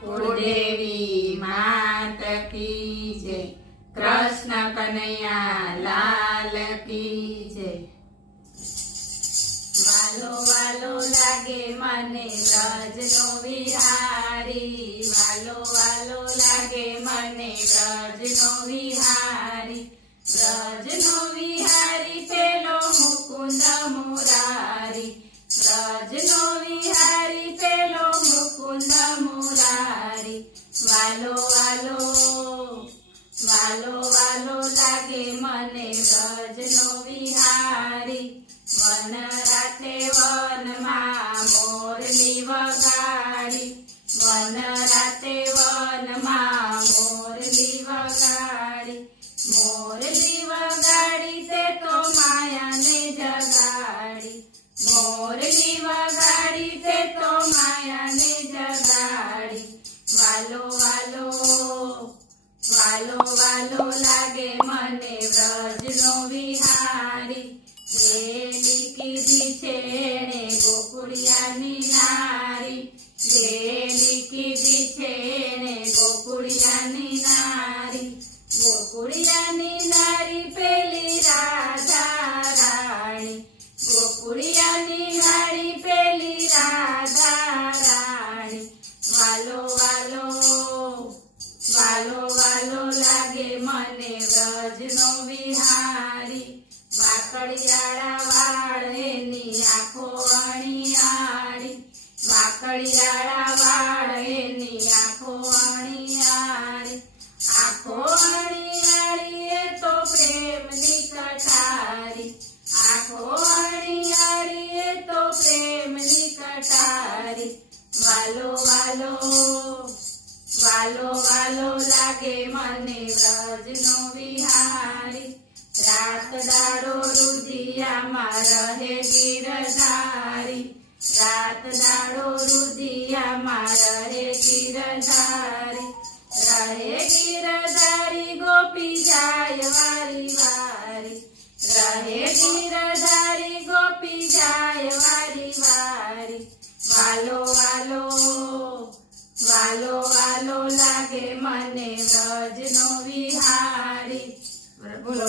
कुलदेवी मात की जय। कृष्ण कन्हैया लाल की जय। वालो वालो लागे मने ब्रजनो विहारी, वालो वालो लागे मने ब्रजनो विहारी। ब्रजनो विहारी पेलो मुकुंद मुरारी, ब्रजनो विहारी पेलो मुकुंद मुरारी। वालो वालो वालो वालो लागे मने ब्रजनो विहारी। वन राते वन मां मोरनी वगाड़ी, वन राते वन मां मोरनी वगाड़ी। मोरनी वगाड़ी ते तो माया ने जगाड़ी, मोरनी वगाड़ी ते तो माया ने जगाड़ी। वालो वालो वालो वालो लागे मने ब्रजनो विहारी। वेली कीधी छेणे गोकुळियानी नारी, वेली कीधी छेणे गोकुळियानी नारी। गोकुळियानी नारी पेली राधा राणी, गोकुळियानी नारी पेली राधा राणी। वालो वालो वालो वालो लागे मने ब्रजनो विहारी। वाकड़ियाळा वाळ एनी आंखो अणियाळी, वाकड़ियाळा वाळ एनी आंखो अणियाळी। आंखो अणियाळी ए तो प्रेमनी कटारी, आंखो अणियाळी ए तो प्रेमनी कटारी। वालो वालो वालो वालो लागे मने ब्रजनो विहारी। रात दाड़ो रुदियामां रहे गिरधारी, रात दाड़ो रुदियामां रहे गिरधारी। रहे गिरधारी गोपी जाय वारी वारी, रहे गिरधारी गोपी जाय वारी वारी। वालो वालो वालो वालो लागे मने ब्रजनो विहारी। बोलो।